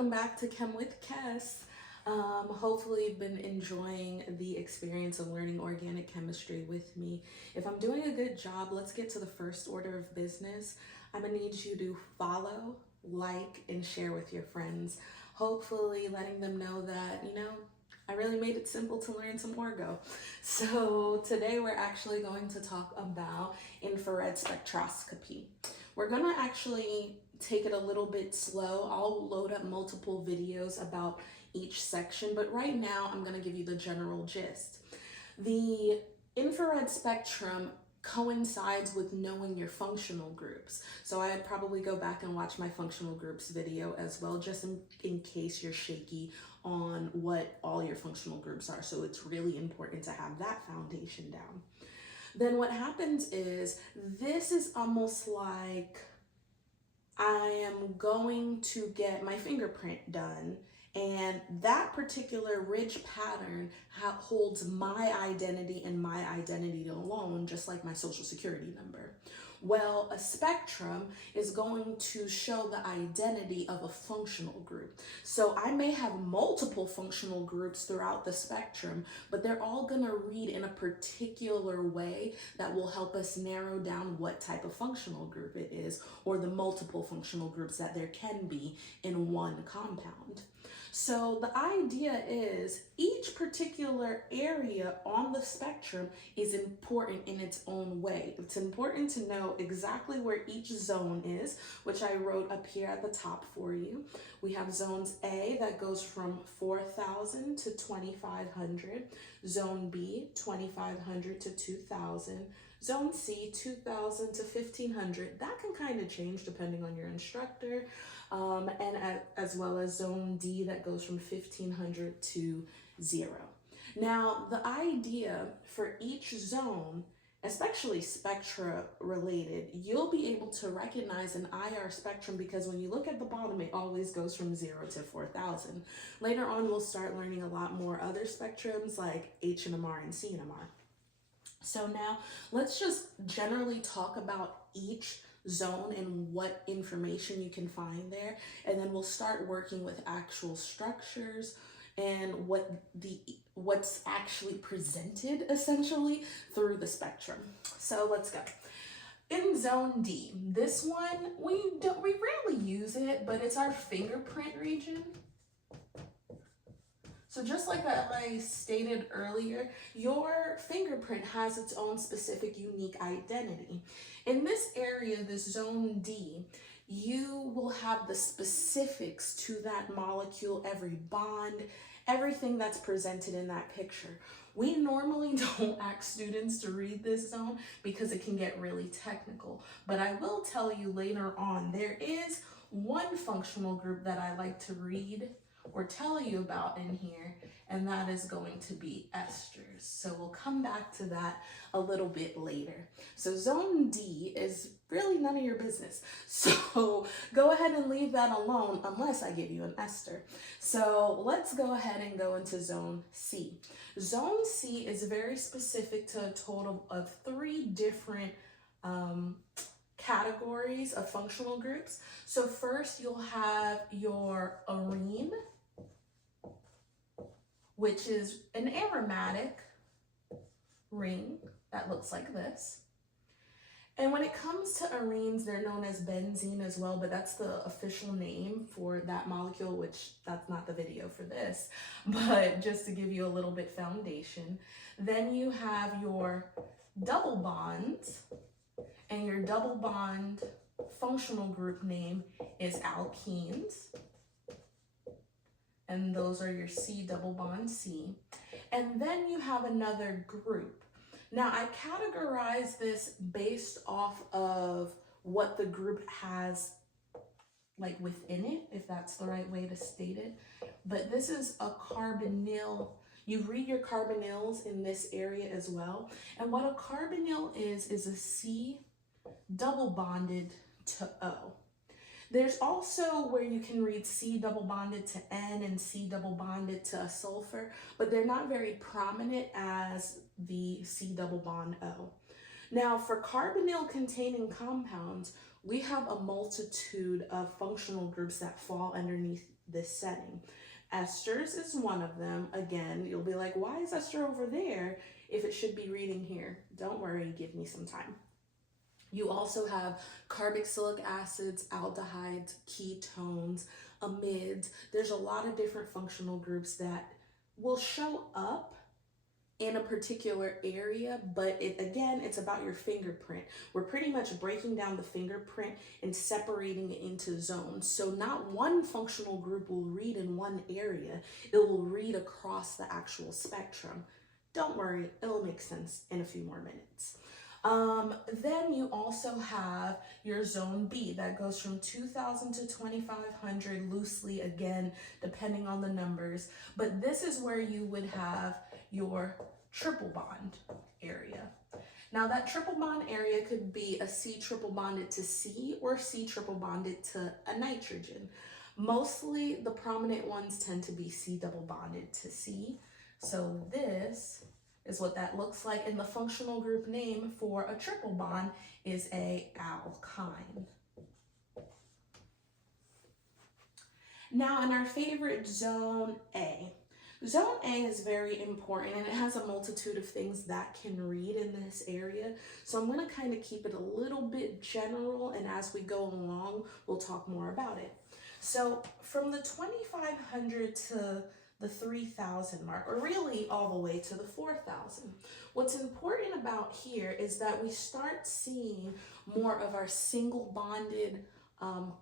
welcome back to KhemWithKess. Hopefully you've been enjoying the experience of learning organic chemistry with me. If I'm doing a good job, let's get to the first order of business. I'm gonna need you to follow, like, and share with your friends. Hopefully letting them know that, I really made it simple to learn some orgo. So today we're actually going to talk about infrared spectroscopy. We're gonna actually take it a little bit slow. I'll load up multiple videos about each section, but right now I'm gonna give you the general gist. The infrared spectrum coincides with knowing your functional groups. So I'd probably go back and watch my functional groups video as well, just in case you're shaky on what all your functional groups are. So it's really important to have that foundation down. Then what happens is, this is almost like I am going to get my fingerprint done, and that particular ridge pattern holds my identity and my identity alone, just like my social security number. Well, a spectrum is going to show the identity of a functional group. So I may have multiple functional groups throughout the spectrum, but they're all gonna read in a particular way that will help us narrow down what type of functional group it is, or the multiple functional groups that there can be in one compound. So the idea is, each particular area on the spectrum is important in its own way. It's important to know exactly where each zone is, which I wrote up here at the top for you. We have zones A that goes from 4,000 to 2,500, zone B 2,500 to 2,000, zone C 2,000 to 1,500. That can kind of change depending on your instructor. As well as zone D that goes from 1,500 to 0. Now, the idea for each zone, especially spectra related, you'll be able to recognize an IR spectrum because when you look at the bottom, it always goes from 0 to 4,000. Later on, we'll start learning a lot more other spectrums like HNMR and CNMR. So now let's just generally talk about each zone and what information you can find there, and then we'll start working with actual structures and what's actually presented essentially through the spectrum. So let's go. In zone D, this one we rarely use it, but it's our fingerprint region. So just like I stated earlier, your fingerprint has its own specific unique identity. In this area, this zone D, you will have the specifics to that molecule, every bond, everything that's presented in that picture. We normally don't ask students to read this zone because it can get really technical, but I will tell you later on, there is one functional group that I like to read or tell you about in here, and that is going to be esters. So we'll come back to that a little bit later. So zone D is really none of your business. So go ahead and leave that alone unless I give you an ester. So let's go ahead and go into zone C. Zone C is very specific to a total of 3 different categories of functional groups. So first you'll have your arene, which is an aromatic ring that looks like this. And when it comes to arenes, they're known as benzene as well, but that's the official name for that molecule, which that's not the video for this, but just to give you a little bit foundation. Then you have your double bonds, and your double bond functional group name is alkenes. And those are your C double bond C. And then you have another group. Now I categorize this based off of what the group has like within it, if that's the right way to state it. But this is a carbonyl. You read your carbonyls in this area as well. And what a carbonyl is a C double bonded to O. There's also where you can read C double bonded to N and C double bonded to a sulfur, but they're not very prominent as the C double bond O. Now for carbonyl containing compounds, we have a multitude of functional groups that fall underneath this setting. Esters is one of them. Again, you'll be like, why is ester over there if it should be reading here? Don't worry, give me some time. You also have carboxylic acids, aldehydes, ketones, amides. There's a lot of different functional groups that will show up in a particular area, but it's about your fingerprint. We're pretty much breaking down the fingerprint and separating it into zones. So not one functional group will read in one area, it will read across the actual spectrum. Don't worry, it'll make sense in a few more minutes. Then you also have your zone B that goes from 2000 to 2500 loosely, again, depending on the numbers. But this is where you would have your triple bond area. Now that triple bond area could be a C triple bonded to C or C triple bonded to a nitrogen. Mostly the prominent ones tend to be C double bonded to C. So this is what that looks like, and the functional group name for a triple bond is a alkyne. Now in our favorite zone A. Zone A is very important, and it has a multitude of things that can read in this area. So I'm going to kind of keep it a little bit general, and as we go along, we'll talk more about it. So from the 2500 to the 3000 mark, or really all the way to the 4000. What's important about here is that we start seeing more of our single bonded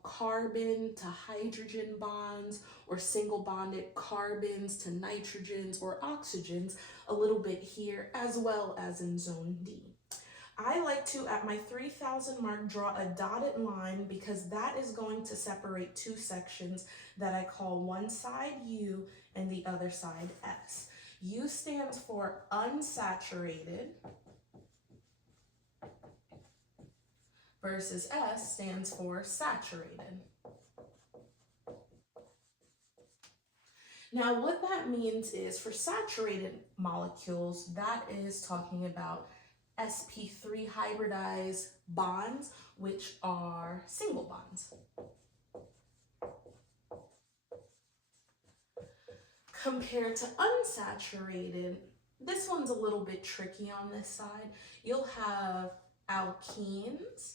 carbon to hydrogen bonds, or single bonded carbons to nitrogens or oxygens a little bit here, as well as in zone D. I like to, at my 3000 mark, draw a dotted line because that is going to separate two sections that I call one side U and the other side S. U stands for unsaturated versus S stands for saturated. Now what that means is for saturated molecules, that is talking about sp3 hybridized bonds, which are single bonds. Compared to unsaturated, this one's a little bit tricky on this side. You'll have alkenes,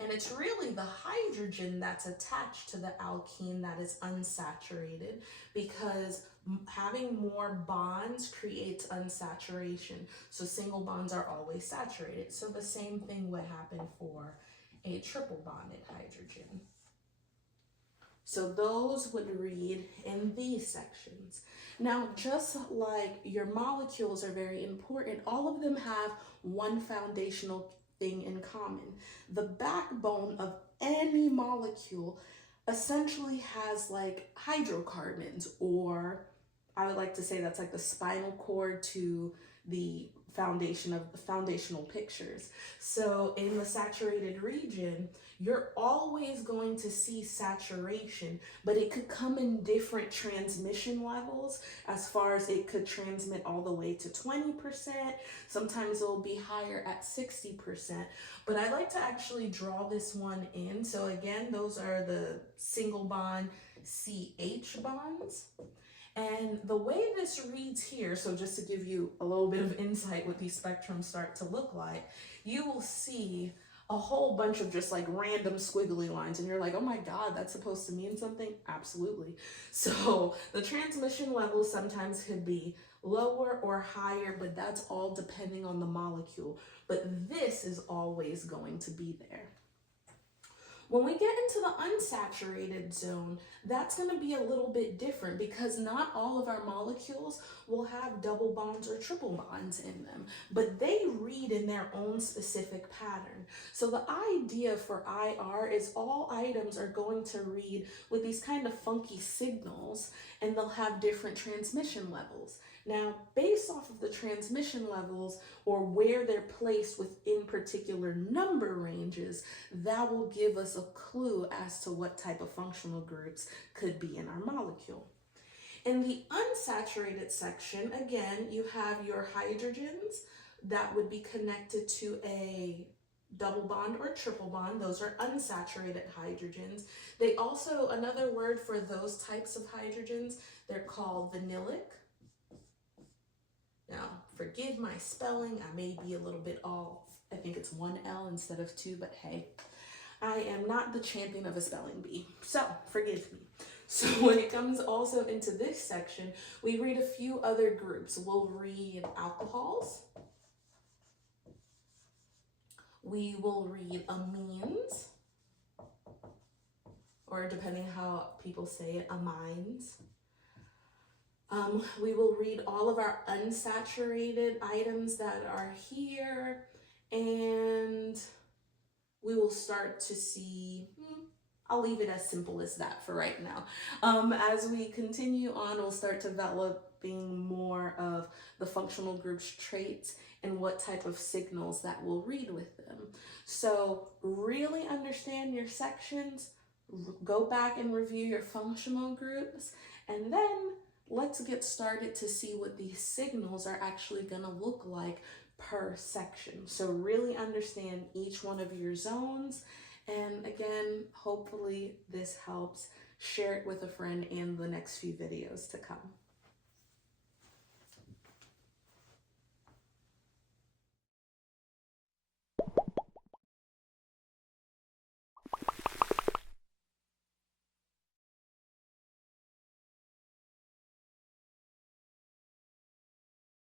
and it's really the hydrogen that's attached to the alkene that is unsaturated, because having more bonds creates unsaturation. So single bonds are always saturated. So the same thing would happen for a triple bonded hydrogen. So those would read in these sections. Now, just like your molecules are very important, all of them have one foundational thing in common. The backbone of any molecule essentially has like hydrocarbons, or I would like to say that's like the spinal cord to the foundation of the foundational pictures. So in the saturated region, you're always going to see saturation, but it could come in different transmission levels, as far as it could transmit all the way to 20%. Sometimes it'll be higher at 60%, but I like to actually draw this one in. So again, those are the single bond CH bonds. And the way this reads here, so just to give you a little bit of insight what these spectrums start to look like, you will see a whole bunch of just like random squiggly lines, and you're like, oh my God, that's supposed to mean something? Absolutely. So the transmission levels sometimes could be lower or higher, but that's all depending on the molecule. But this is always going to be there. When we get into the unsaturated zone, that's going to be a little bit different, because not all of our molecules will have double bonds or triple bonds in them, but they read in their own specific pattern. So the idea for IR is all items are going to read with these kind of funky signals, and they'll have different transmission levels. Now, based off of the transmission levels, or where they're placed within particular number ranges, that will give us a clue as to what type of functional groups could be in our molecule. In the unsaturated section, again, you have your hydrogens that would be connected to a double bond or triple bond. Those are unsaturated hydrogens. They also, another word for those types of hydrogens, they're called vanillic. Now, forgive my spelling. I may be a little bit off. I think it's one L instead of two, but hey, I am not the champion of a spelling bee, so forgive me. So when it comes also into this section, we read a few other groups. We'll read alcohols. We will read amines, or depending how people say it, amines. We will read all of our unsaturated items that are here, and we will start to see, I'll leave it as simple as that for right now. As we continue on, we'll start developing more of the functional group's traits and what type of signals that we'll read with them. So really understand your sections, go back and review your functional groups, and then let's get started to see what these signals are actually going to look like per section. So really understand each one of your zones. And again, hopefully this helps. Share it with a friend in the next few videos to come.